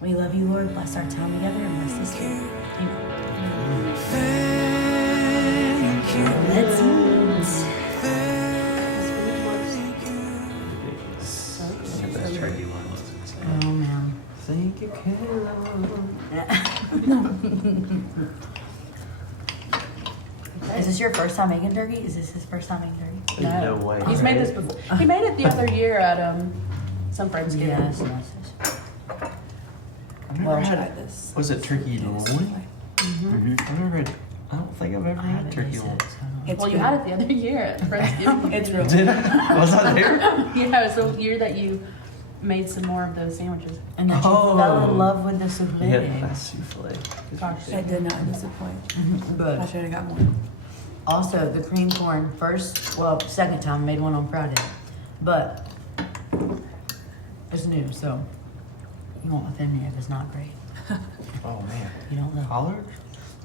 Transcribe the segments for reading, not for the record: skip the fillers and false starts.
We love you, Lord. Bless our time together and bless this food. Thank you. Let's eat. The best turkey one. Oh, man. Thank you, Kayla. Is this your first time making turkey? Is this his first time making turkey? There's no way. He's made this before. He made it the other year at some Friendsgiving. Yes. I've never had this. Was it turkey loin? Mm-hmm. I don't think I've ever had turkey loin. It's Well, you good. had it the other year at Friendsgiving. It's real. Did I? Was I there? Yeah, it was the year that you made some more of those sandwiches. And then you fell in love with the souffle. Yeah, that's souffle. Gosh. It did not disappoint. I But should have got more. also, the cream corn, second time, made one on Friday. But it's new, so you won't offend me if it's not great. Oh man. You don't know. Collard?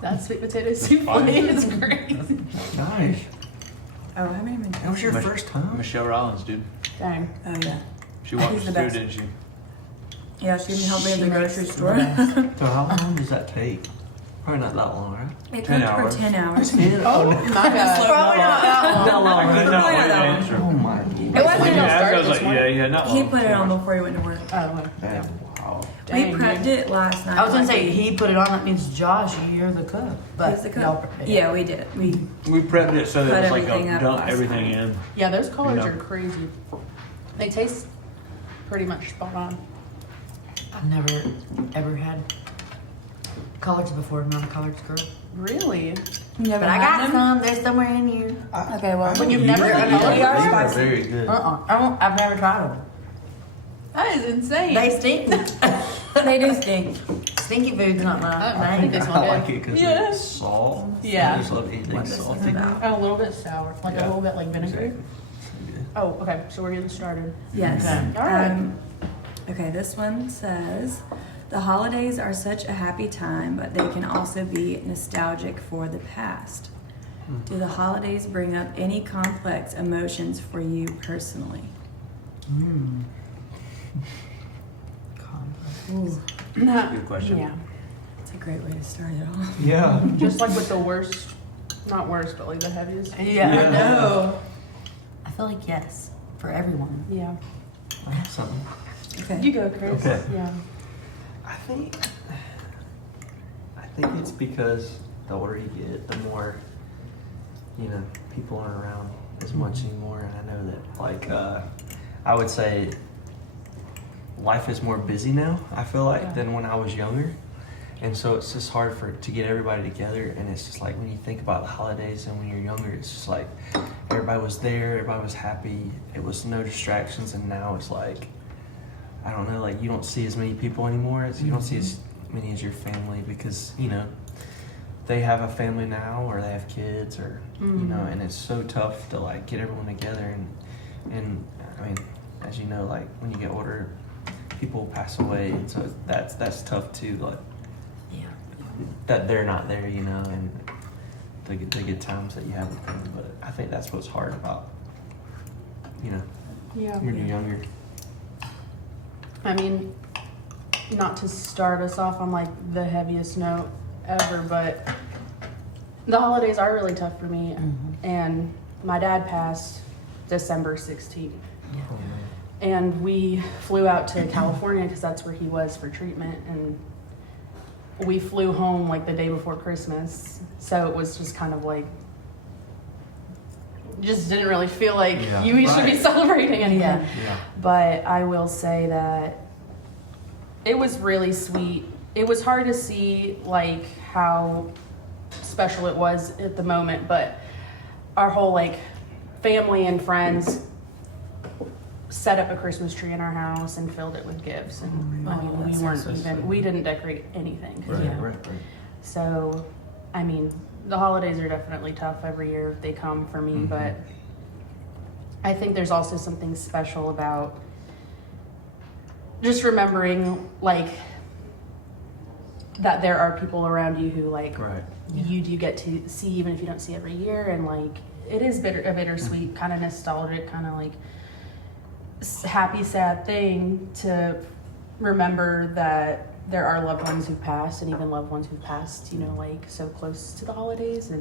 That sweet potato souffle is crazy. Nice. Oh, I haven't even. That was your first time? Michelle Rollins, dude. Dang. Oh yeah. She walked He's us the through, best. didn't she? Yeah, she didn't help me at the She grocery makes store. the best. So how long does that take? Probably not that long, right? It 10 took her hours. 10 hours. Oh, my God. Probably not that long. That long, right? No, Probably not that yeah, long. sure. Oh my. It When wasn't. you asked, I started was this like, morning. yeah, not long. He put it on before he went to work. Oh, Damn, wow. We prepped it last night. I was gonna say he put it on. That means Josh, you're the cook. But Who's the cook? y'all- Yeah, we did. We We prepped it so that Cut it was like everything a up dump last everything night. in. yeah, those collards You are know. crazy. They taste pretty much spot on. I've never ever had collards before. I'm not a collards girl. Really? never But I had got them. some. They're somewhere in here. Okay, well, But you've never had They collards? They are are spicy. very good. I've never tried them. That is insane. They stink. they do stink. Stinky food's not my I think thing. they I smell like good. it because Yeah. it's salt. Yeah. I just love anything What this is salty. about. And a little bit sour, like a Yeah. little bit like vinegar. Exactly. Good. Oh, okay. So we're getting started. Yes. Okay. All right. Okay, this one says, the holidays are such a happy time, but they can also be nostalgic for the past. Do the holidays bring up any complex emotions for you personally? Ooh, Good question. Yeah. that's a great way to start it off. Yeah. Just like with the worst, not worst, but like the heaviest. Yeah, I Yeah. know. I feel like yes for everyone. Yeah. I have something. Okay. You go, Chris. Okay. Yeah. I think it's because the older you get, the more, people aren't around as much anymore. And I know that, I would say life is more busy now, I feel like, Yeah. than when I was younger. And so it's just hard to get everybody together. And it's just like when you think about the holidays and when you're younger, it's just like everybody was there, everybody was happy. It was no distractions. And now it's like, I don't know, like you don't see as many people anymore. You don't see as many as your family because, they have a family now or they have kids or, and it's so tough to like get everyone together. And I mean, as you know, like when you get older, people pass away. And so that's tough too, like Yeah. that they're not there, and the good times that you have with them. But I think that's what's hard about, Yeah. when you're younger. I mean, not to start us off on like the heaviest note ever, but the holidays are really tough for me. And my dad passed December 16th. And we flew out to California because that's where he was for treatment. And we flew home like the day before Christmas. So it was just kind of like, just didn't really feel like Yeah. we should be Right. celebrating anything. Yeah. Yeah. But I will say that it was really sweet. It was hard to see like how special it was at the moment, but our whole like family and friends set up a Christmas tree in our house and filled it with gifts. And I mean, we didn't decorate anything. Right, Yeah. right. So, I mean, the holidays are definitely tough every year they come for me, but I think there's also something special about just remembering like that there are people around you who like Right. you do get to see even if you don't see every year, and like it is a bittersweet kind of nostalgic kind of like happy sad thing to remember that there are loved ones who've passed, and even loved ones who've passed, you know, like so close to the holidays,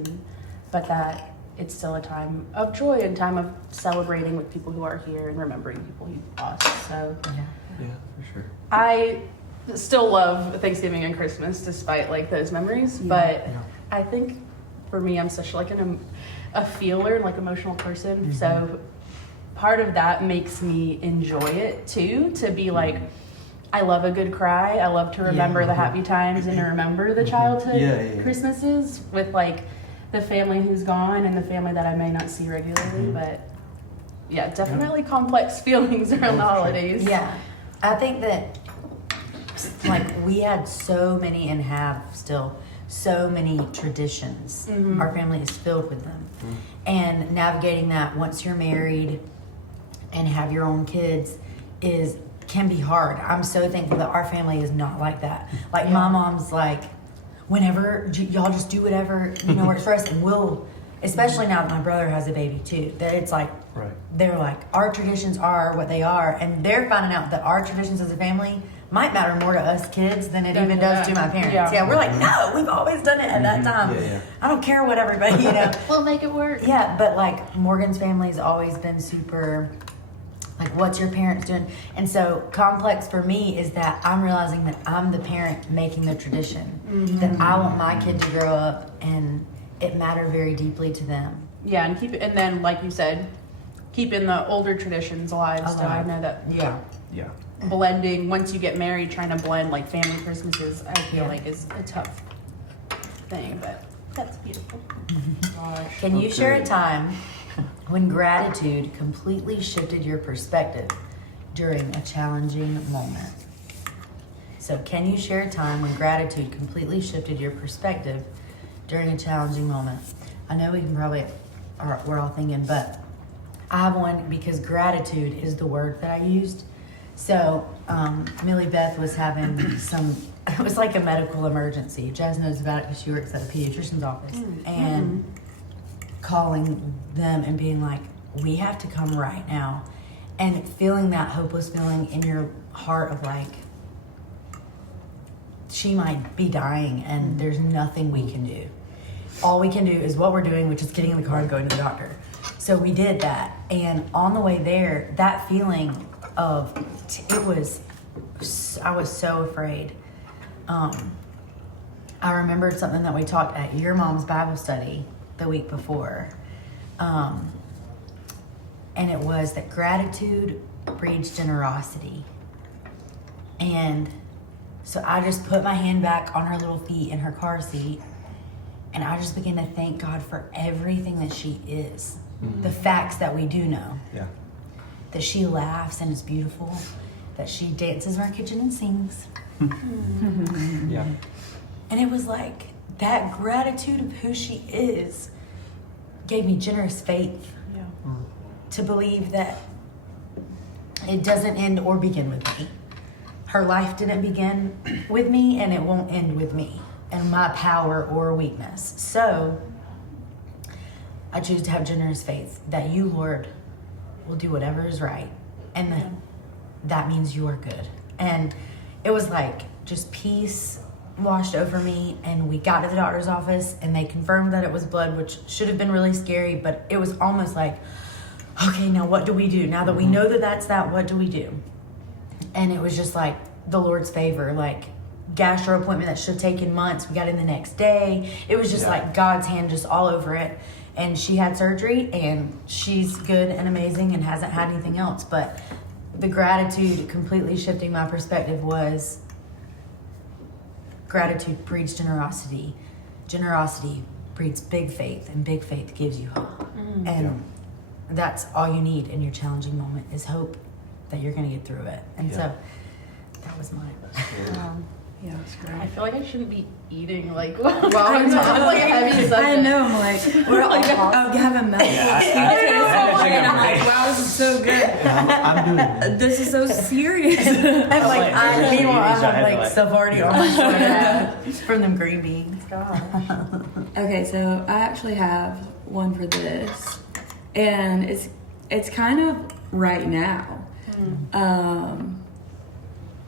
but that it's still a time of joy and time of celebrating with people who are here and remembering people who lost. So Yeah, for sure. I still love Thanksgiving and Christmas despite like those memories, but I think for me, I'm such like a feeler and like emotional person. So part of that makes me enjoy it too, to be like, I love a good cry. I love to remember the happy times and to remember the childhood Christmases with like the family who's gone and the family that I may not see regularly. But yeah, definitely complex feelings around the holidays. Yeah, I think that like we had so many and have still so many traditions. Our family is filled with them. And navigating that once you're married and have your own kids can be hard. I'm so thankful that our family is not like that. Like my mom's like, whenever y'all just do whatever, you know, works for us, and we'll, especially now that my brother has a baby too, that it's like, they're like, our traditions are what they are, and they're finding out that our traditions as a family might matter more to us kids than it even does to my parents. Yeah, we're like, no, we've always done it at that time. I don't care what everybody, you know. We'll make it work. Yeah, but like Morgan's family's always been super, like, what's your parents doing? And so complex for me is that I'm realizing that I'm the parent making the tradition. That I want my kid to grow up and it matter very deeply to them. Yeah, and and then like you said, keeping the older traditions alive. So I know that blending, once you get married, trying to blend like family Christmases, I feel like is a tough thing, but that's beautiful. Gosh. Can you share a time when gratitude completely shifted your perspective during a challenging moment? So can you share a time when gratitude completely shifted your perspective during a challenging moment? I know we can probably, we're all thinking, but I have one because gratitude is the word that I used. So Millie Beth was having it was like a medical emergency. Jazz knows about it because she works at a pediatrician's office. And calling them and being like, we have to come right now. And feeling that hopeless feeling in your heart of like, she might be dying and there's nothing we can do. All we can do is what we're doing, which is getting in the car and going to the doctor. So we did that. And on the way there, that feeling of, I was so afraid. I remembered something that we talked at your mom's Bible study the week before. And it was that gratitude breeds generosity. And so I just put my hand back on her little feet in her car seat, and I just began to thank God for everything that she is. The facts that we do know. Yeah. That she laughs and is beautiful. That she dances in our kitchen and sings. Yeah. And it was like that gratitude of who she is gave me generous faith to believe that it doesn't end or begin with me. Her life didn't begin with me, and it won't end with me and my power or weakness. So I choose to have generous faith that you, Lord, will do whatever is right, and that means you are good. And it was like just peace washed over me, and we got to the doctor's office and they confirmed that it was blood, which should have been really scary, but it was almost like, okay, now what do we do? Now that we know that that's that, what do we do? And it was just like the Lord's favor, like gastro appointment that should have taken months, we got in the next day. It was just like God's hand just all over it. And she had surgery and she's good and amazing and hasn't had anything else. But the gratitude completely shifting my perspective was gratitude breeds generosity. Generosity breeds big faith, and big faith gives you hope. And that's all you need in your challenging moment is hope that you're going to get through it. And so that was mine. Yeah, it's great. I feel like I shouldn't be eating like while I'm talking like a heavy subject. I know, I'm like, we're all having medical and I'm like, wow, this is so good. I'm doing it. This is so serious. I'm like, I have like like- stuff already on my shoulder from them green beans. Gosh. Okay, so I actually have one for this, and it's kind of right now.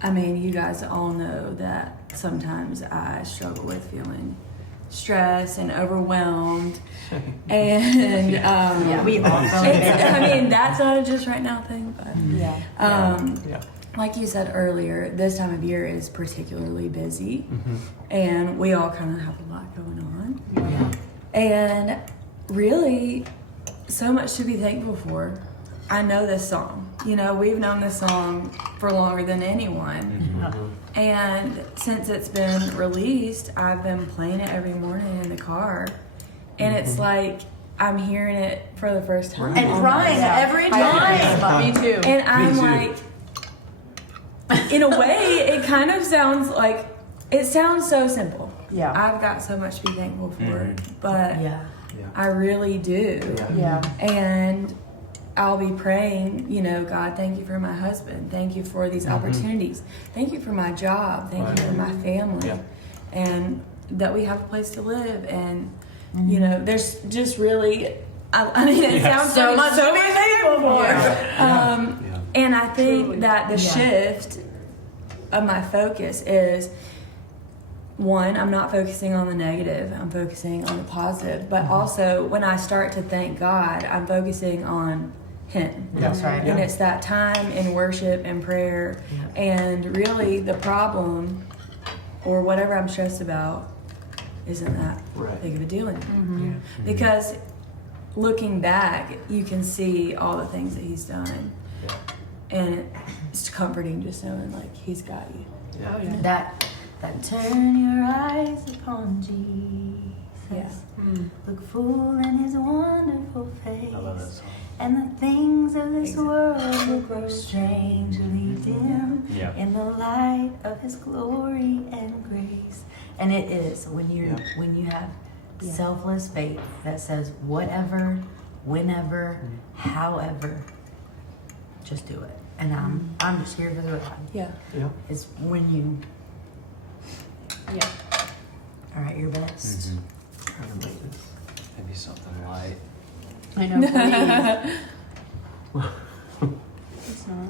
I mean, you guys all know that sometimes I struggle with feeling stressed and overwhelmed. And we all felt I mean, that's not a just right now thing, but Yeah. like you said earlier, this time of year is particularly busy, Mm-hmm. and we all kind of have a lot going on. Yeah. And really, so much to be thankful for. I know this song. You know, we've known this song for longer than anyone. Mm-hmm. And since it's been released, I've been playing it every morning in the car. And it's like I'm hearing it for the first time. And crying every time. Me too. And I'm too. like, in a way, it kind of sounds like, it sounds so simple. Yeah. I've got so much to be thankful for, but Yeah. I really do. Yeah. And I'll be praying, you know, God, thank you for my husband. Thank you for these opportunities. Thank you for my job. Thank you for my family. Yeah. And that we have a place to live. And, you know, there's just really, I mean, it sounds So much so to be much thankful for. And I think that the shift of my focus is, one, I'm not focusing on the negative, I'm focusing on the positive. But also, when I start to thank God, I'm focusing on Him. That's right. And it's that time in worship and prayer. And really, the problem or whatever I'm stressed about isn't that Right. big of a deal anymore. Because looking back, you can see all the things that He's done. And it's comforting just knowing, like, He's got you. Yeah. Oh, yeah. That turn your eyes upon Jesus. Yeah. Look full in His wonderful face. I love that song. And the things of this world will grow strangely dim Yeah. in the light of His glory and grace. And it is when you have selfless faith that says whatever, whenever, however, just do it. And I'm just here for the ride. Yeah. Yeah. It's when you Yeah. are at your best. Trying to make this. Maybe something light. I know. Please. It's not.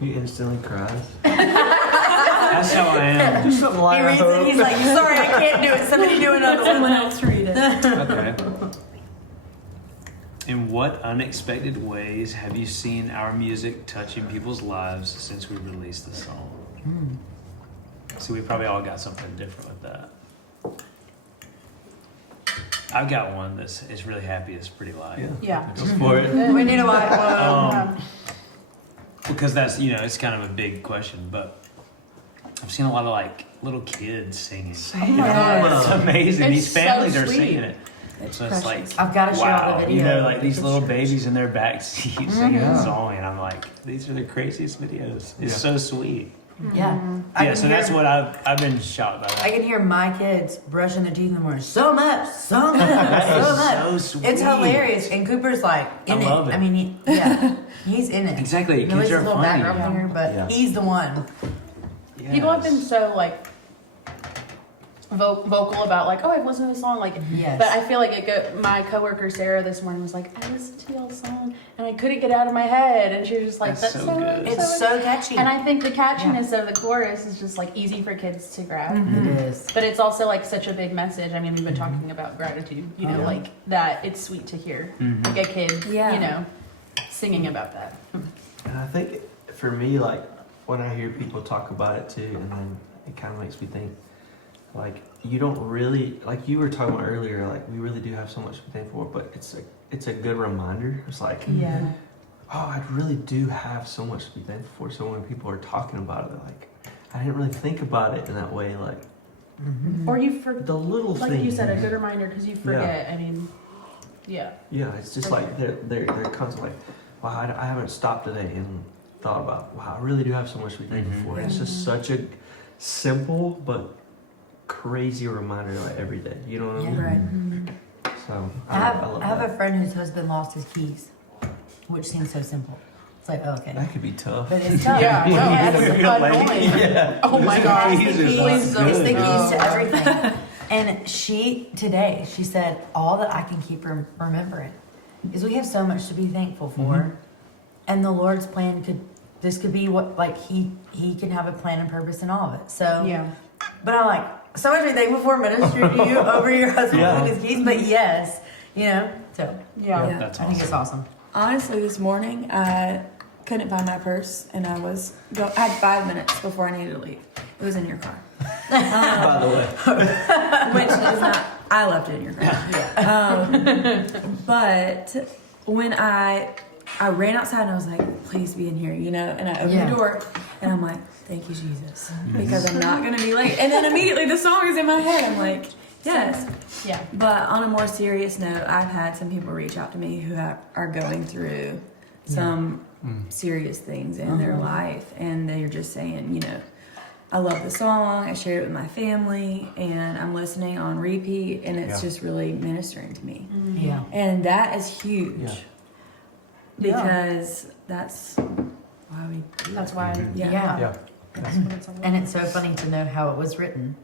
He instantly cries. That's how I am. Just something light. He reads it, he's like, sorry, I can't do it. Somebody do another one. Someone else read it. Okay. In what unexpected ways have you seen our music touching people's lives since we released the song? So we probably all got something different with that. I've got one that's is really happy. It's pretty light. Yeah. Go for it. We need a white one. Because that's, you know, it's kind of a big question, but I've seen a lot of like little kids singing. Oh my God. It's amazing. It's These families so are sweet. singing it. It's So it's like, precious. I've got to show wow, the you video. know, like these little It's- babies in their back seat singing a song, and I'm like, these are the craziest videos. It's Yeah. so sweet. Yeah. I Yeah, can so hear- that's what I've been shocked by. I That. can hear my kids brushing their teeth in the morning. So much, so much, That so is much. so sweet. It's hilarious. And Cooper's like in I love it. I mean, he's in it. Exactly, You know, kids he's a are little funny. background singer, but Yeah. he's the one. People have been Yes. so like vocal about like, oh, I've listened to the song, like. Yes. But I feel like my coworker Sarah this morning was like, I listened to y'all's song and I couldn't get it out of my head, and she was just like, That's that's so so good. It's so catchy. And I think the catchiness of the chorus is just like easy for kids to grab. It is. But it's also like such a big message. I mean, we've been talking about gratitude, you know, Yeah. like that. It's sweet to hear like a kid, Yeah. you know, singing about that. And I think for me, like when I hear people talk about it too, and then it kind of makes me think, like you don't really, like you were talking about earlier, like we really do have so much to be thankful for, but it's a good reminder. It's like, Yeah. oh, I really do have so much to be thankful for. So when people are talking about it, they're like, I didn't really think about it in that way. Like Or you forget, the little like things. you said, a good reminder because you forget. I mean, yeah. Yeah, it's just like they're constantly like, wow, I haven't stopped today and thought about, wow, I really do have so much to be thankful for. It's just such a simple but crazy reminder like every day. You know what I mean? Right. So I have love I have that. a friend whose husband lost his keys, which seems so simple. It's like, oh, okay. That could be tough. But it's tough. Yeah, no, Yes. it's Real lady. annoying. Yeah. Oh my It's God. the Keys keys, is not it's the good. keys to everything. And she said, all that I can keep remembering is we have so much to be thankful for. And the Lord's plan could this could be what, like, he can have a plan and purpose in all of it. So, Yeah. but I'm like, so much to be thankful for ministry to you over your husband Yeah. and his keys, but yes, so, Yeah. Yeah. That's I think it's awesome. awesome. Honestly, this morning I couldn't find my purse, and I had 5 minutes before I needed to leave. It was in your car, By the way. which is not. I left it in your car. But when I ran outside and I was like, please be in here, and I opened Yeah. the door and I'm like, thank you, Jesus, because I'm not gonna be late. And then immediately the song is in my head. I'm like, yes. Yeah. But on a more serious note, I've had some people reach out to me who are going through some serious things in their life, and they're just saying, I love the song, I shared it with my family, and I'm listening on repeat, and it's just really ministering to me. Yeah. And that is huge. Yeah. Because that's why we do That's it. why. Yeah. Yeah. That's what it's all about. And it's so funny to know how it was written.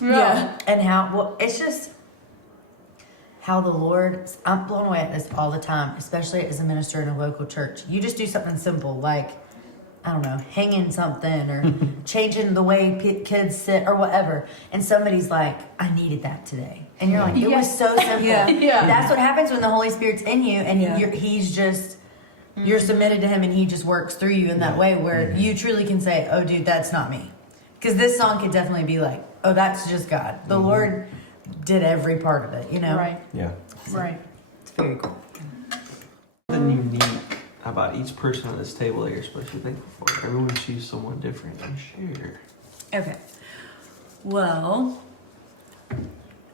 Yeah. And how, it's just how the Lord, I'm blown away at this all the time, especially as a minister in a local church. You just do something simple like, I don't know, hanging something or changing the way kids sit or whatever. And somebody's like, I needed that today. And you're like, it was so simple. Yeah. Yeah. That's what happens when the Holy Spirit's in you and Yeah. he's just, you're submitted to him and he just works through you in that way where you truly can say, oh, dude, that's not me. Because this song could definitely be like, oh, that's just God. The Lord did every part of it, Right. Yeah. Right. It's very cool. Something unique about each person at this table that you're supposed to be thankful for. Everyone choose someone different and share. Okay. Well,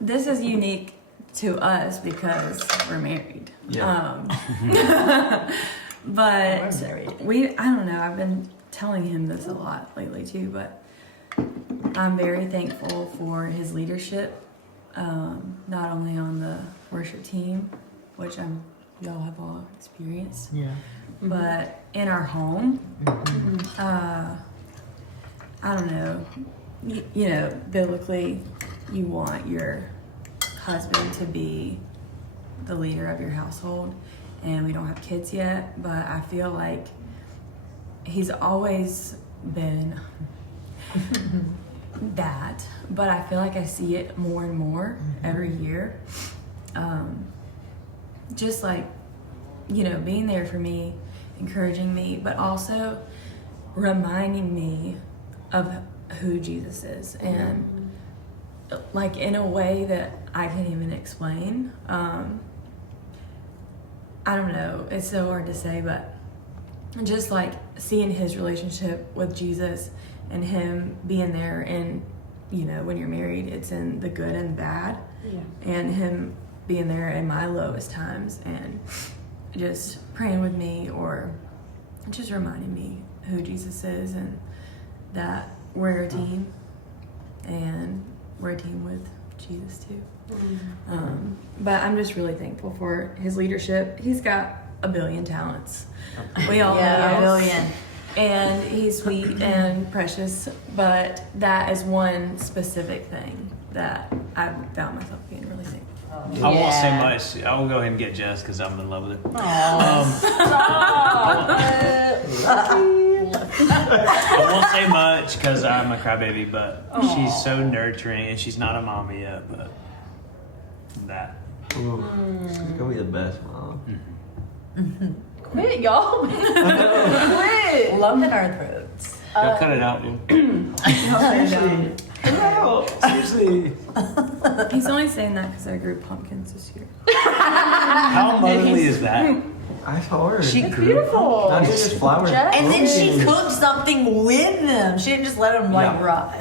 this is unique to us because we're married. Yeah. But We're married. I don't know, I've been telling him this a lot lately too, but I'm very thankful for his leadership, not only on the worship team, which y'all have all experienced, Yeah. but in our home. I don't know, biblically, you want your husband to be the leader of your household, and we don't have kids yet, but I feel like he's always been that, but I feel like I see it more and more every year. Just like, being there for me, encouraging me, but also reminding me of who Jesus is, and like in a way that I can't even explain. I don't know, it's so hard to say, but just like seeing his relationship with Jesus and him being there, and when you're married, it's in the good and bad, and him being there in my lowest times and just praying with me or just reminding me who Jesus is and that we're a team and we're a team with Jesus too. But I'm just really thankful for his leadership. He's got a billion talents. We all Yeah, a know. billion. And he's sweet and precious, but that is one specific thing that I've found myself being really thankful for. I won't say much. I will go ahead and get Jess because I'm in love with her. I won't say much because I'm a crybaby, but she's so nurturing, and she's not a mama yet, but that. Ooh, she's gonna be the best mom. Quit, y'all. Quit. Lump in our throats. Y'all cut it out, dude. Seriously. He's only saying that because I grew pumpkins this year. How motherly is that? I saw her. She It's beautiful. Not just flowers. Jess? And then she pumpkins. cooked something with them. She didn't just let them like Yeah. rot.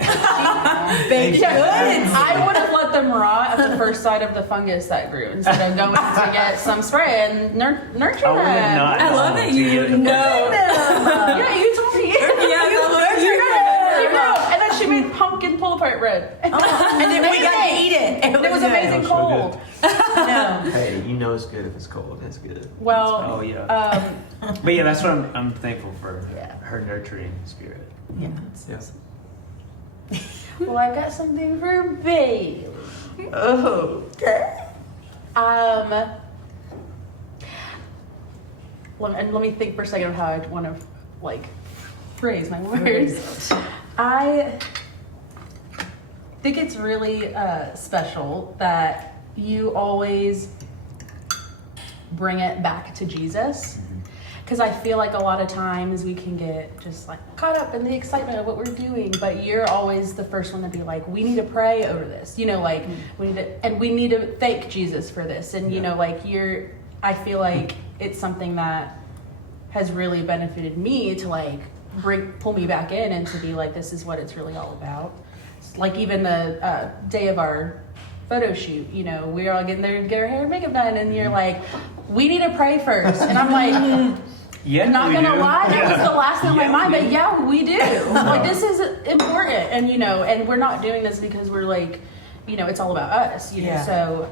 She baked Yeah, goods. I would have let them rot at the first sight of the fungus that grew instead of going to get some spray and nurture I would have them. not. I love that you know. Yeah, you told me. She grew, and then she made pumpkin pull apart bread. And then we got to eat it. It was amazing so cold. No. Hey, you know it's good if it's cold. It's good. Well, Oh yeah. But yeah, that's what I'm thankful for. Yeah. Her nurturing spirit. Yeah. Yeah. well, I got something for Bailey. Oh. Okay. And let me think for a second of how I want to like phrase my words. I think it's really special that you always bring it back to Jesus. Because I feel like a lot of times we can get just like caught up in the excitement of what we're doing, but you're always the first one to be like, we need to pray over this, you know, like we need to thank Jesus for this. And, you know, like I feel like it's something that has really benefited me to like pull me back in and to be like, this is what it's really all about. Like even the day of our photo shoot, you know, we're all getting there to get our hair and makeup done, and you're like, we need to pray first. And I'm like, Yeah, not gonna lie, that was the last thing on my Yeah, mind, we but do. yeah, we do. Like this is important, and you know, and we're not doing this because we're like, you know, it's all about us, you know. Yeah. So,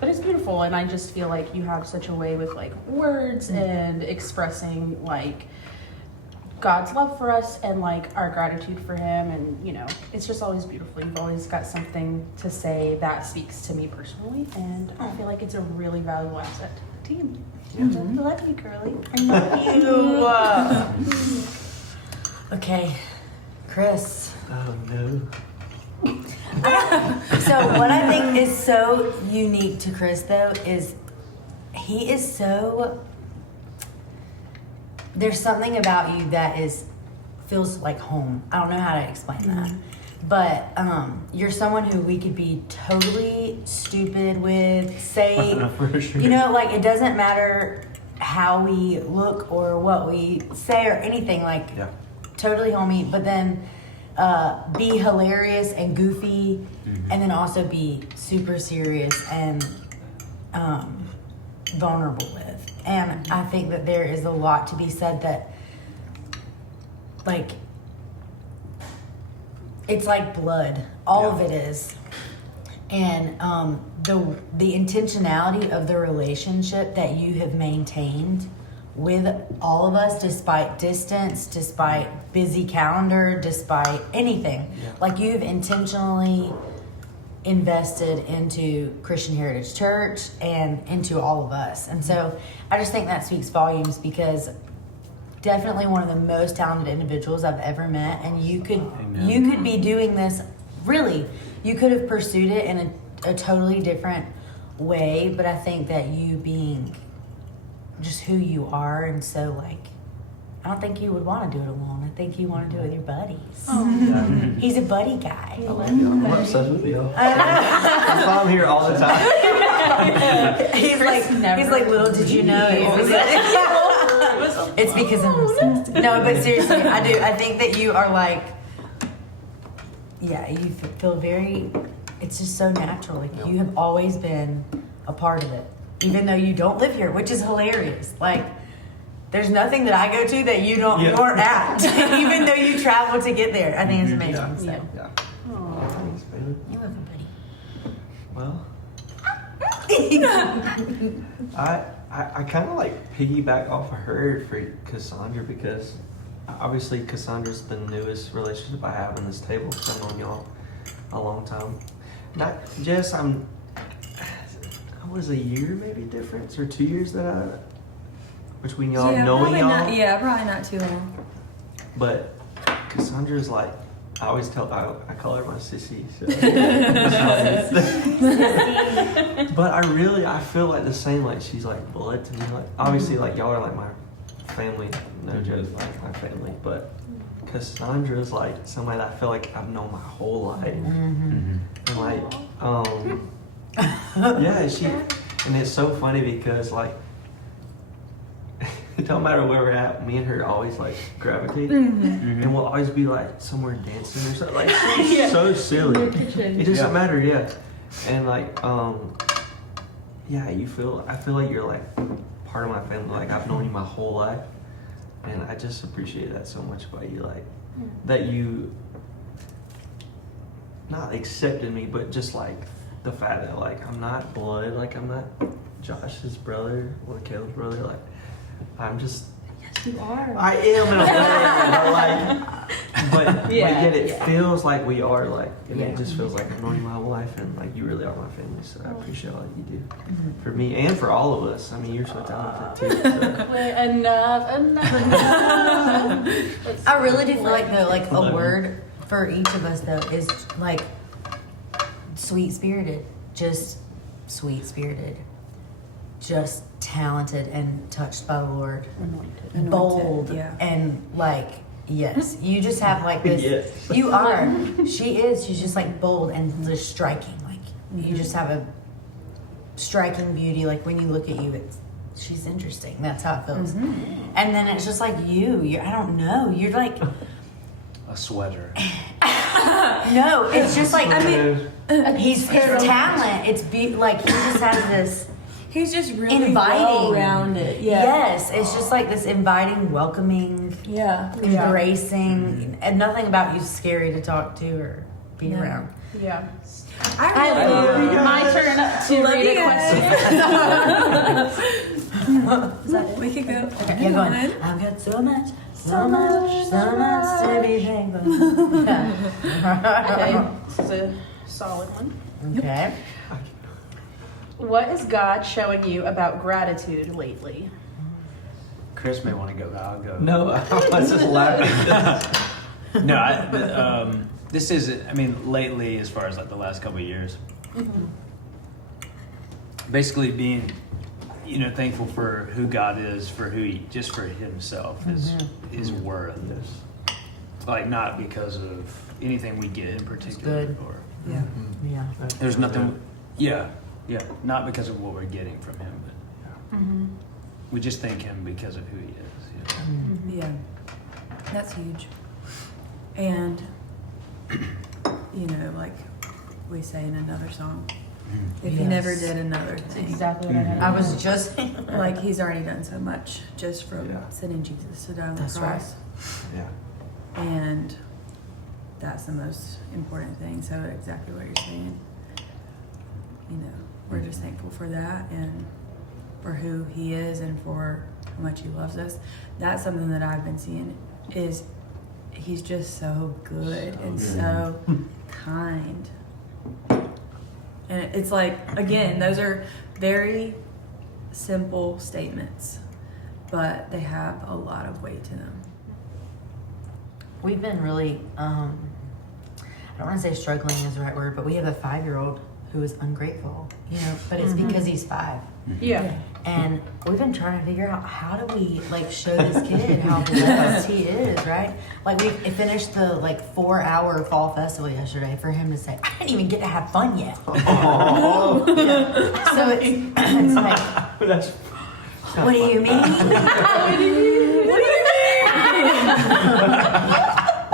but it's beautiful, and I just feel like you have such a way with like words and expressing like God's love for us and like our gratitude for Him, and you know, it's just always beautiful. You've always got something to say that speaks to me personally, and I feel like it's a really valuable asset to the team. I love you, Curly. I love you. Okay, Chris. Oh no. So what I think is so unique to Chris though is he is so, there's something about you that feels like home. I don't know how to explain that. But you're someone who we could be totally stupid with, say, For sure. you know, like it doesn't matter how we look or what we say or anything, like Yeah. totally homey, but then be hilarious and goofy, and then also be super serious and vulnerable with. And I think that there is a lot to be said that, like, it's like blood. All of it is. And the intentionality of the relationship that you have maintained with all of us, despite distance, despite busy calendar, despite anything. Yeah. Like you've intentionally invested into Christian Heritage Church and into all of us. And so I just think that speaks volumes, because definitely one of the most talented individuals I've ever met, and you could be doing this, really, you could have pursued it in a totally different way, but I think that you being just who you are, and so like, I don't think you would want to do it alone. I think you want to do it with your buddies. He's a buddy guy. I love y'all. I'm obsessed with y'all. That's why I'm here all the time. He's like, little did you know. It's because I'm obsessed. No, but seriously, I do. I think that you are like, yeah, you feel very, it's just so natural. Like you have always been a part of it, even though you don't live here, which is hilarious. Like, there's nothing that I go to that you aren't at, even though you travel to get there. I think it's amazing. Yeah. So. Yeah. Thanks, baby. You're welcome, buddy. Well, I kind of like piggyback off of her for Cassandra, because obviously Cassandra's the newest relationship I have on this table, because I've known y'all a long time. Not Jess, I was a year maybe difference, or 2 years between y'all knowing y'all. Probably not too long. But Cassandra's like, I always I call her my sissy. So. But I feel like the same, like she's like blood to me. Like obviously, like y'all are like my family, no joke, like my family. But Cassandra's like somebody that I feel like I've known my whole life. And like, yeah, and it's so funny because like, it don't matter where we're at, me and her always like gravitate, and we'll always be like somewhere dancing or something. Like it's so silly. It doesn't matter, yeah. And like, yeah, I feel like you're like part of my family. Like I've known you my whole life, and I just appreciate that so much about you. Like that you not accepted me, but just like the fact that like I'm not blood, like I'm not Josh's brother or Caleb's brother, like I'm just. Yes, you are. I am in a way, but like but Yeah, yet it yeah. feels like we are like, and Yeah. it just feels like anointing my life, and like you really are my family. So I appreciate all that you do for me and for all of us. I mean, you're so talented too. So. Enough. I really do feel like though, like Love a you. word for each of us though is like sweet spirited, just sweet spirited, just talented and touched by the Lord, Anointed, bold yeah. and like yes, you just have like this. Yes. You are. She is. She's just like bold and just striking. Like you just have a striking beauty. Like when you look at you, she's interesting. That's how it feels. And then it's just like you're, I don't know. You're like. A sweater. No, it's just like he's his It's talent. It's like he just has this He's just really inviting, well-rounded. Yeah. Yes, it's just like this inviting, welcoming, Yeah. embracing, and nothing about you scary to talk to or be No. around. Yeah. I love you. My turn to Love read you a guys. question. We could go. Okay, you're going. I've got so much to be thankful. Okay, this is a solid one. Okay. What is God showing you about gratitude lately? Chris may want to go, but I'll go. No, I was just laughing. No, this is, I mean, lately, as far as like the last couple of years, basically being, thankful for who God is, for who he, just for himself, his worth. Yes. Like, not because of anything we get in particular. good. Or Yeah. Yeah. there's nothing, yeah, not because of what we're getting from him, but we just thank him because of who he is. Yeah. That's huge. And, like we say in another song, if he Yes. never did another thing, Exactly what I had. I was just like he's already done so much just from Yeah. sending Jesus to die on the That's cross. Yeah. And that's the most important thing. So exactly what you're saying. We're just thankful for that and for who he is and for how much he loves us. That's something that I've been seeing is he's just so good and so kind. And it's like, again, those are very simple statements, but they have a lot of weight to them. We've been really, I don't want to say struggling is the right word, but we have a 5-year-old who is ungrateful, but it's because he's 5. Yeah. And we've been trying to figure out how do we show this kid how blessed he is, right? Like we finished the 4-hour fall festival yesterday for him to say, I didn't even get to have fun yet. So it's like, That's what do you mean? What do you mean?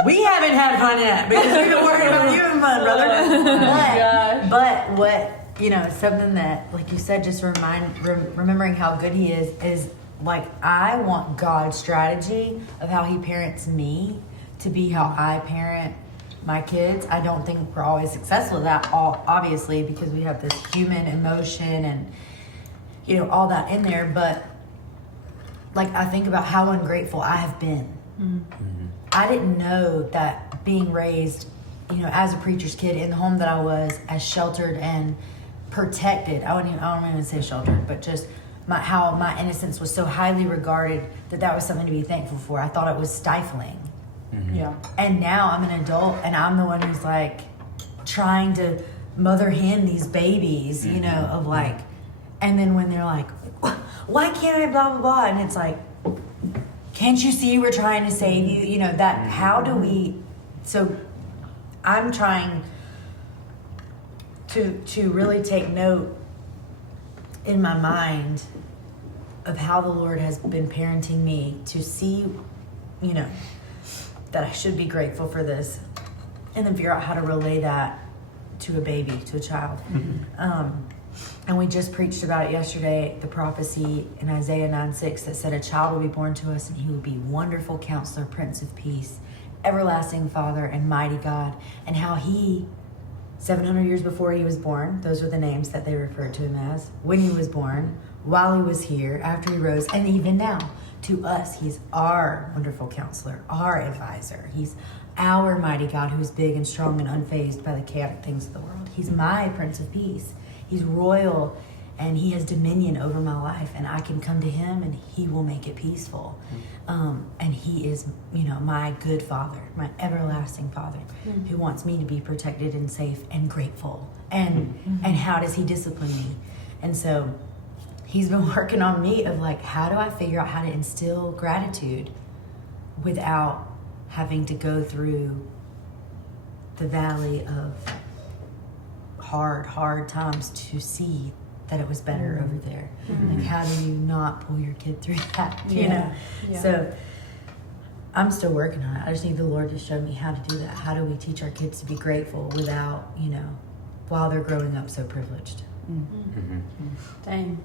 We haven't had fun yet because we've been working on you having fun, brother. But what something that, like you said, just remembering how good he is like I want God's strategy of how he parents me to be how I parent my kids. I don't think we're always successful at that, obviously, because we have this human emotion and all that in there. But I think about how ungrateful I have been. I didn't know that being raised, as a preacher's kid in the home that I was, as sheltered and protected. I don't even say sheltered, but just how my innocence was so highly regarded that was something to be thankful for. I thought it was stifling. Yeah. And now I'm an adult and I'm the one who's trying to mother hen these babies, and then when they're like, why can't I blah, blah, blah? And it's like, can't you see we're trying to save you? How do we, so I'm trying to really take note in my mind of how the Lord has been parenting me to see, that I should be grateful for this, and then figure out how to relay that to a baby, to a child. And we just preached about it yesterday, the prophecy in Isaiah 9:6 that said a child will be born to us and he will be wonderful counselor, Prince of Peace, everlasting Father, and mighty God. And how he, 700 years before he was born, those were the names that they referred to him as, when he was born, while he was here, after he rose, and even now, to us, he's our wonderful counselor, our advisor. He's our mighty God who's big and strong and unfazed by the chaotic things of the world. He's my Prince of Peace. He's royal and he has dominion over my life, and I can come to him and he will make it peaceful. And he is, my good father, my everlasting father, who wants me to be protected and safe and grateful. And how does he discipline me? And so he's been working on me of like, how do I figure out how to instill gratitude without having to go through the valley of hard times to see that it was better over there. Like, how do you not pull your kid through that, you know? Yeah. So I'm still working on it. I just need the Lord to show me how to do that. How do we teach our kids to be grateful without, while they're growing up so privileged? Dang.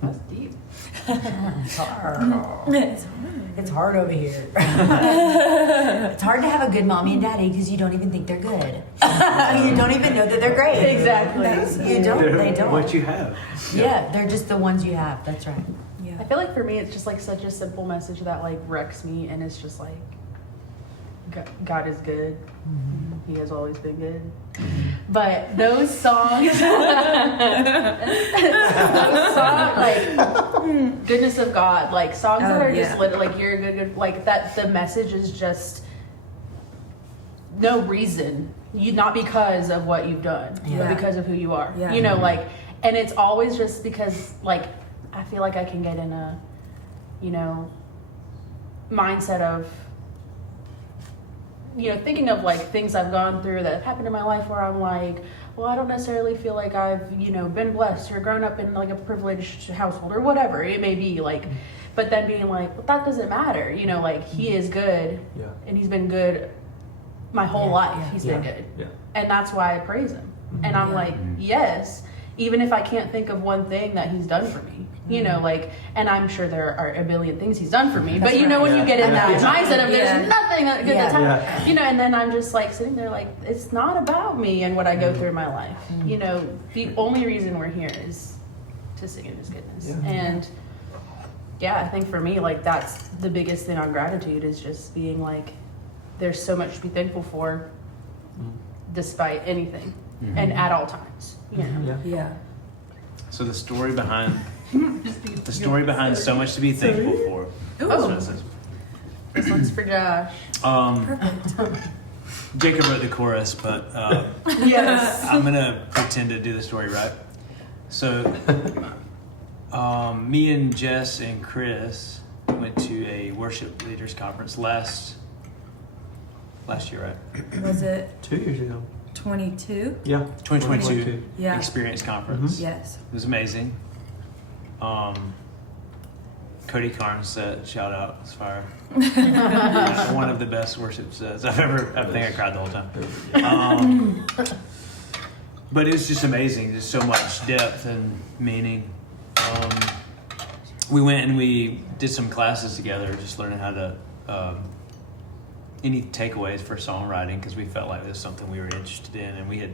That's deep. It's hard. It's hard over here. It's hard to have a good mommy and daddy because you don't even think they're good. You don't even know that they're great. Exactly. You don't. They don't. What you have. Yeah, they're just the ones you have. That's right. Yeah. I feel like for me, it's just like such a simple message that like wrecks me, and it's just like God is good. He has always been good. But those songs, like goodness of God, like songs that are just like you're good, like that. The message is just no reason, not because of what you've done, but because of who you are. Yeah. Like, and it's always just because like I feel like I can get in a, mindset of, thinking of like things I've gone through that have happened in my life where I'm like, well, I don't necessarily feel like I've, been blessed or grown up in like a privileged household or whatever it may be, like, but then being like, well, that doesn't matter, like he is good and he's been good my whole life. He's been good. Yeah. And that's why I praise him. And I'm like, yes, even if I can't think of one thing that he's done for me, like, and I'm sure there are a billion things he's done for me, but when you get in that mindset of there's nothing good that's happened, and then I'm just like sitting there like, it's not about me and what I go through in my life. The only reason we're here is to sing in his goodness. And I think for me, like, that's the biggest thing on gratitude is just being like, there's so much to be thankful for despite anything and at all times, Yeah. So the story behind so much to be thankful for. That's what it says. This one's for Josh. Jacob wrote the chorus, but Yes. I'm gonna pretend to do the story right. So, me and Jess and Chris went to a worship leaders conference last year, right? Was it 2 years ago. 22? Yeah. 2022 Yeah. Experience Conference. Yes. It was amazing. Cody Carnes said, shout out, it's fire. One of the best worship sets I think I cried the whole time. But it was just amazing, just so much depth and meaning. We went and we did some classes together, just learning how to, any takeaways for songwriting, because we felt like it was something we were interested in, and we had,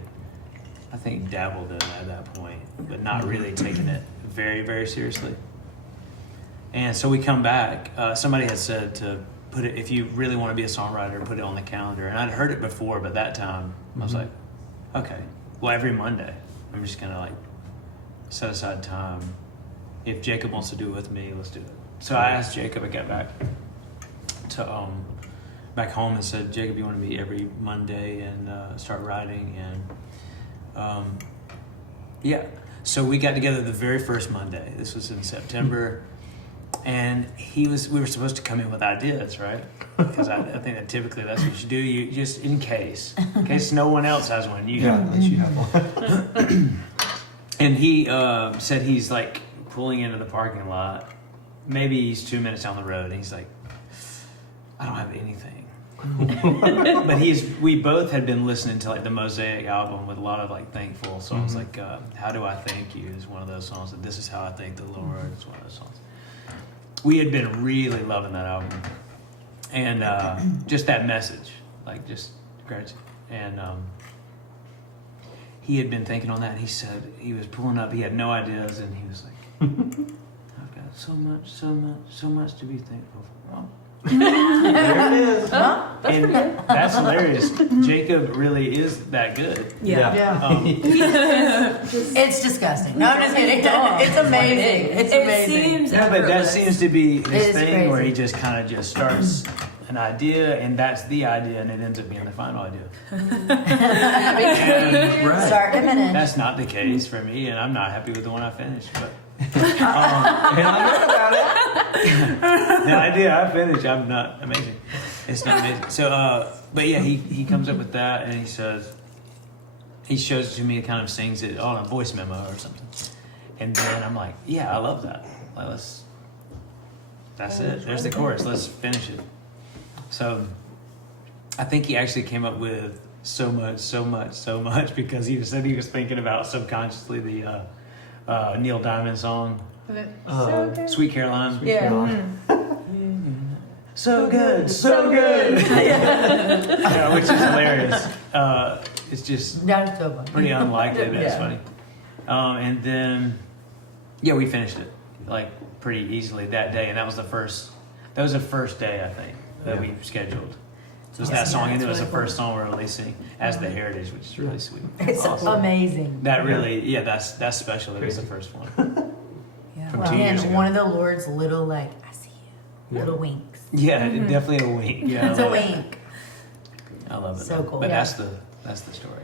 I think, dabbled in it at that point, but not really taken it very, very seriously. And so we come back. Somebody had said to put it, if you really want to be a songwriter, put it on the calendar. And I'd heard it before, but that time I was like, okay, well, every Monday, I'm just gonna like set aside time. If Jacob wants to do it with me, let's do it. So I asked Jacob. I got back to back home and said, Jacob, you want to meet every Monday and start writing? And so we got together the very first Monday. This was in September. And we were supposed to come in with ideas, right? Because I think that typically that's what you do. You just, in case no one else has one, you have one. And he said he's like pulling into the parking lot. Maybe he's 2 minutes down the road, and he's like, I don't have anything. But we both had been listening to like the Mosaic album with a lot of like thankful songs, like How Do I Thank You is one of those songs, and This Is How I Thank the Lord is one of those songs. We had been really loving that album, and just that message, like just gratitude. And he had been thinking on that, and he said he was pulling up, he had no ideas, and he was like, I've got so much to be thankful for. Oh. There it is. And that's hilarious. Jacob really is that good. Yeah. It's disgusting. No, I'm just kidding. It's amazing. It's It amazing. seems Yeah, but that effortless. seems to be his It is thing, where he crazy. just kind of just starts an idea, and that's the idea, and it ends up being the final idea. And Right. Start to finish. that's not the case for me, and I'm not happy with the one I finished. But And I know about it. the idea I finished, I'm not amazing. It's not amazing. So, but yeah, he comes up with that, and he says, he shows it to me, and kind of sings it on a voice memo or something, and then I'm like, yeah, I love that. Like, that's it. There's the chorus. Let's finish it. So, I think he actually came up with so much because he said he was thinking about subconsciously the Neil Diamond song, Sweet Caroline. Yeah. So good, so good. Yeah, which is hilarious. It's just That's so funny. pretty unlikely, but it's Yeah. funny. And then, yeah, we finished it like pretty easily that day, and that was the first day I think that we scheduled. So it's that song, and it was the first song we're releasing as the Heritage, which is really sweet. It's Awesome. amazing. That really, that's special. It was the first one. Yeah. From Wow. 2 years And ago. one of the Lord's little, like, I see you. Yeah. Little winks. Yeah, definitely a wink. Yeah, It's a wink. I love it. So cool. But Yeah. that's the story.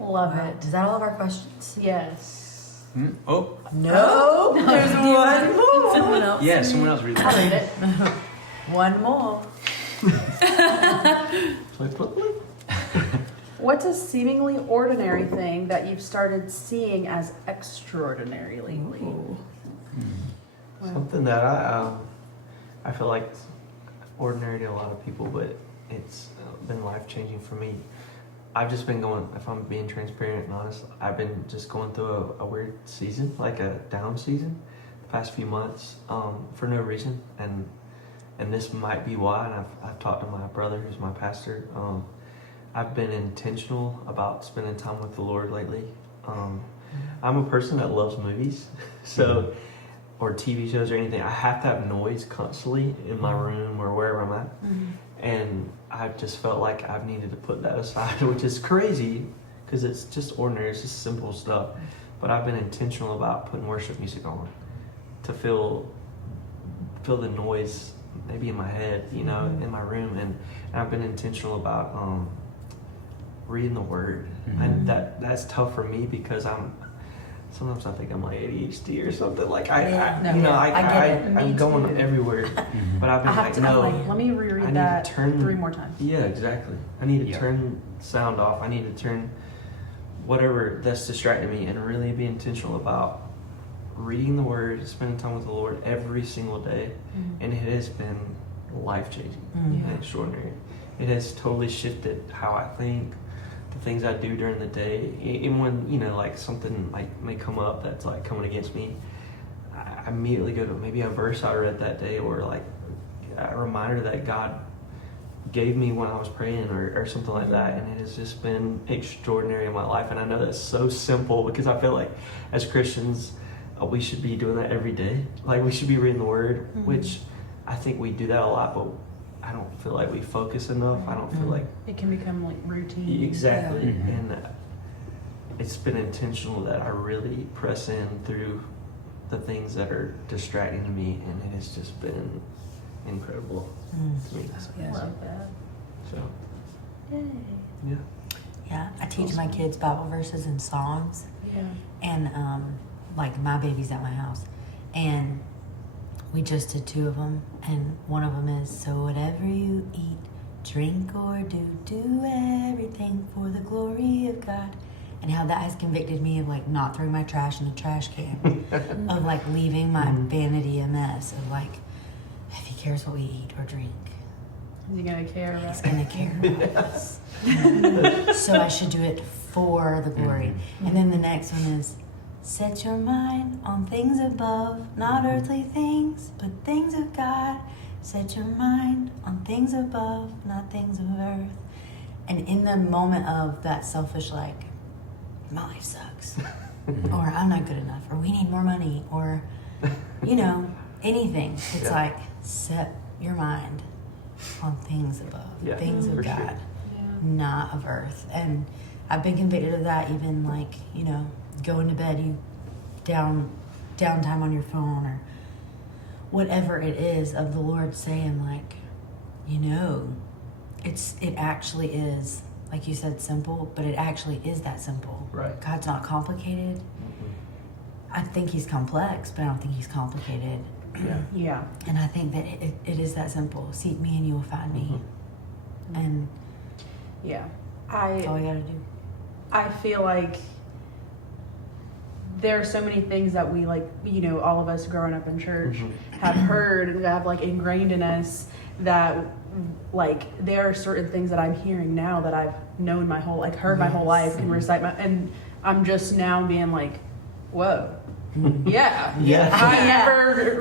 Love Wow. it. Is that all of our questions? Yes. Oh, No. There's one more. Someone else. yeah, someone else read I'll that. read it. One more. What's a seemingly ordinary thing that you've started seeing as extraordinary lately? Ooh. Something that I feel like it's ordinary to a lot of people, but it's been life changing for me. I've just been going, if I'm being transparent and honest, I've been just going through a weird season, like a down season, the past few months, for no reason, and this might be why. And I've talked to my brother, who's my pastor. I've been intentional about spending time with the Lord lately. I'm a person that loves movies, so or TV shows or anything. I have to have noise constantly in my room or wherever I'm at. And I've just felt like I've needed to put that aside, which is crazy because it's just ordinary, it's just simple stuff. But I've been intentional about putting worship music on to feel the noise maybe in my head, you know, in my room. And I've been intentional about reading the Word. And that's tough for me because sometimes I think I'm like ADHD or something. Like I get it. I'm Me going too. everywhere, but I've I been have like, to. no. I'm like, let me I reread need that to turn 3 more times. Yeah, exactly. I need to Yeah. turn sound off. I need to turn whatever that's distracting me and really be intentional about reading the Word, spending time with the Lord every single day. And it has been life changing and extraordinary. It has totally shifted how I think, the things I do during the day. Even when, you know, like something like may come up that's like coming against me, I immediately go to maybe a verse I read that day or like a reminder that God gave me when I was praying or something like that. And it has just been extraordinary in my life. And I know that's so simple because I feel like as Christians, we should be doing that every day. Like we should be reading the Word, which I think we do that a lot, but I don't feel like we focus enough. I don't feel like It can become like routine. exactly. Yeah. And it's been intentional that I really press in through the things that are distracting me, and it has just been incredible to me. Yeah. Love that. So Yay. yeah. Yeah, I teach my kids Bible verses and songs, Yeah. and like my baby's at my house, and we just did 2 of them, and one of them is, so whatever you eat, drink or do everything for the glory of God. And how that has convicted me of like not throwing my trash in the trash can, of like leaving my vanity a mess, of like, if he cares what we eat or drink, Is he gonna care about he's gonna care about us. So I should do it for the glory. And then the next one is, set your mind on things above, not earthly things, but things of God. Set your mind on things above, not things of earth. And in the moment of that selfish, like, my life sucks, or I'm not good enough, or we need more money, or you know, anything. It's Yeah. like, set your mind on things above, Yeah, things of for God, sure. not of earth. And I've been convicted of that, even like, you know, going to bed, you downtime on your phone or whatever it is, of the Lord saying like, you know, it actually is, like you said, simple, but it actually is that simple. Right. God's not complicated. I think he's complex, but I don't think he's complicated. Yeah. Yeah. And I think that it is that simple. Seek me and you will find me. And Yeah. that's all you gotta do. I feel like there are so many things that we, like, you know, all of us growing up in church have heard and have like ingrained in us, that like there are certain things that I'm hearing now that I've known my whole, like heard my whole life and recite and I'm just now being like, whoa. Yeah. Yeah. I never,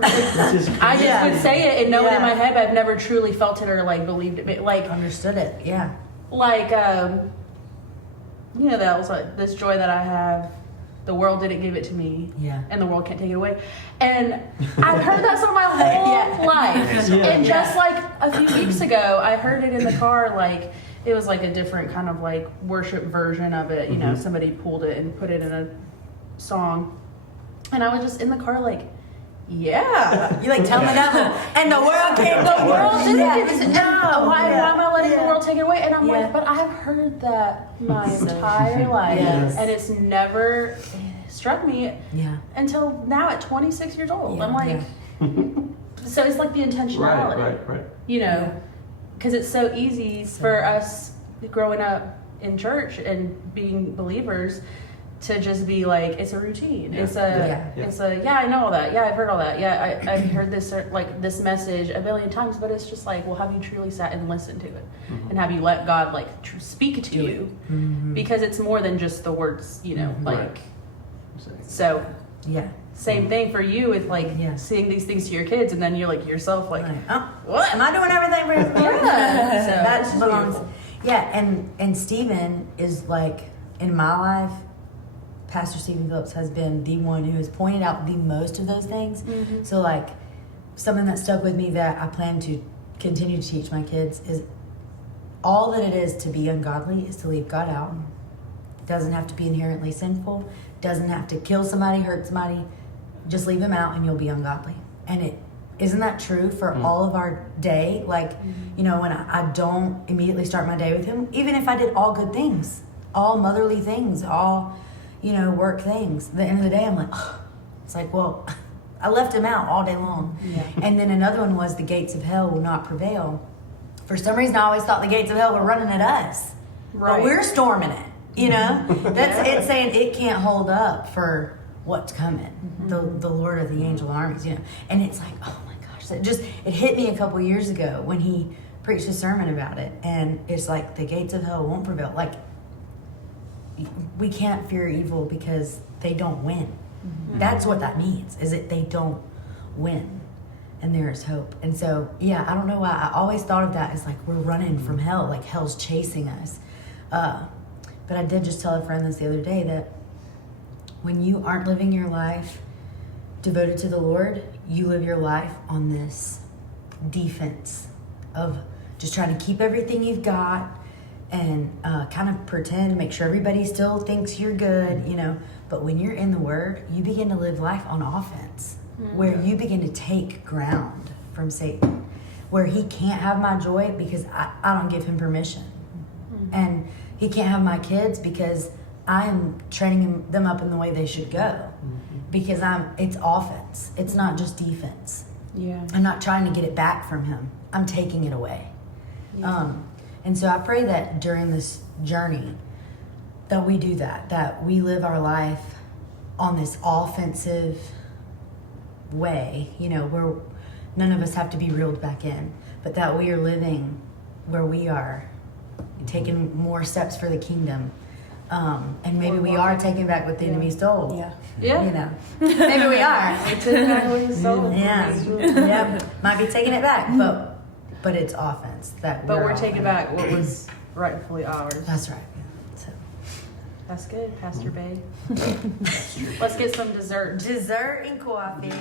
I just would say it and know it in my head, but I've never truly felt it or like believed it. Like, Understood it, yeah. like, you know, that was like this joy that I have, the world didn't give it to me, Yeah. and the world can't take it away. And I've heard that song my whole life. Yeah. And just like a few weeks ago, I heard it in the car, like it was like a different kind of like worship version of it. You know, somebody pulled it and put it in a song. And I was just in the car like, yeah. You like tell me that, and the world can't The world didn't Yeah. give it to me. No. Why am I letting the Yeah. world take it away? And I'm Yeah. like, but I've heard that my entire life. Yes. And it's never struck me Yeah. until now at 26 years old. Yeah, I'm like, so it's like the intentionality, Right. you know, because it's so easy for us growing up in church and being believers to just be like, it's a routine. Yeah. It's a, Yeah. it's a, yeah, I know all that. Yeah, I've heard all that. Yeah, I've heard this, like this message a billion times, but it's just like, well, have you truly sat and listened to it? And have you let God like speak to you? Because it's more than just the words, you know, like, Right. so Yeah. same thing for you with like Yeah. seeing these things to your kids, and then you're like yourself, like, Like, oh, what? Am I doing everything for his glory? Yeah. So That it's just belongs. beautiful. Yeah, and Stephen is like, in my life, Pastor Stephen Phillips has been the one who has pointed out the most of those things. So like, something that stuck with me that I plan to continue to teach my kids is all that it is to be ungodly is to leave God out. It doesn't have to be inherently sinful. Doesn't have to kill somebody, hurt somebody. Just leave him out and you'll be ungodly. And it isn't that true for all of our day? Like, you know, when I don't immediately start my day with him, even if I did all good things, all motherly things, all, you know, work things, at the end of the day, I'm like, oh. It's like, well, I left him out all day long. Yeah. And then another one was the gates of hell will not prevail. For some reason, I always thought the gates of hell were running at us. Right. But we're storming it, you know? That's it, saying it can't hold up for what's coming. The Lord of the angel armies, you know? And it's like, oh my gosh, it hit me a couple years ago when he preached a sermon about it. And it's like, the gates of hell won't prevail. Like, we can't fear evil because they don't win. That's what that means, is that they don't win. And there is hope. And so, yeah, I don't know why. I always thought of that as like we're running from hell, like hell's chasing us. But I did just tell a friend this the other day that when you aren't living your life devoted to the Lord, you live your life on this defense of just trying to keep everything you've got and kind of pretend, make sure everybody still thinks you're good, you know. But when you're in the Word, you begin to live life on offense, where you begin to take ground from Satan, where he can't have my joy because I don't give him permission. And he can't have my kids because I am training them up in the way they should go. Because it's offense. It's not just defense. Yeah. I'm not trying to get it back from him. I'm taking it away. And so I pray that during this journey that we do that we live our life on this offensive way, you know, where none of us have to be reeled back in, but that we are living where we are taking more steps for the kingdom. And maybe we are taking back what the enemy stole. Yeah. Yeah. You know, maybe we are. It's exactly the soul. Yeah. Yep. Might be taking it back, but it's offense that But we're all taking in. back what was rightfully ours. That's right. So That's good, Pastor Bay. Let's get some dessert. Dessert and coffee.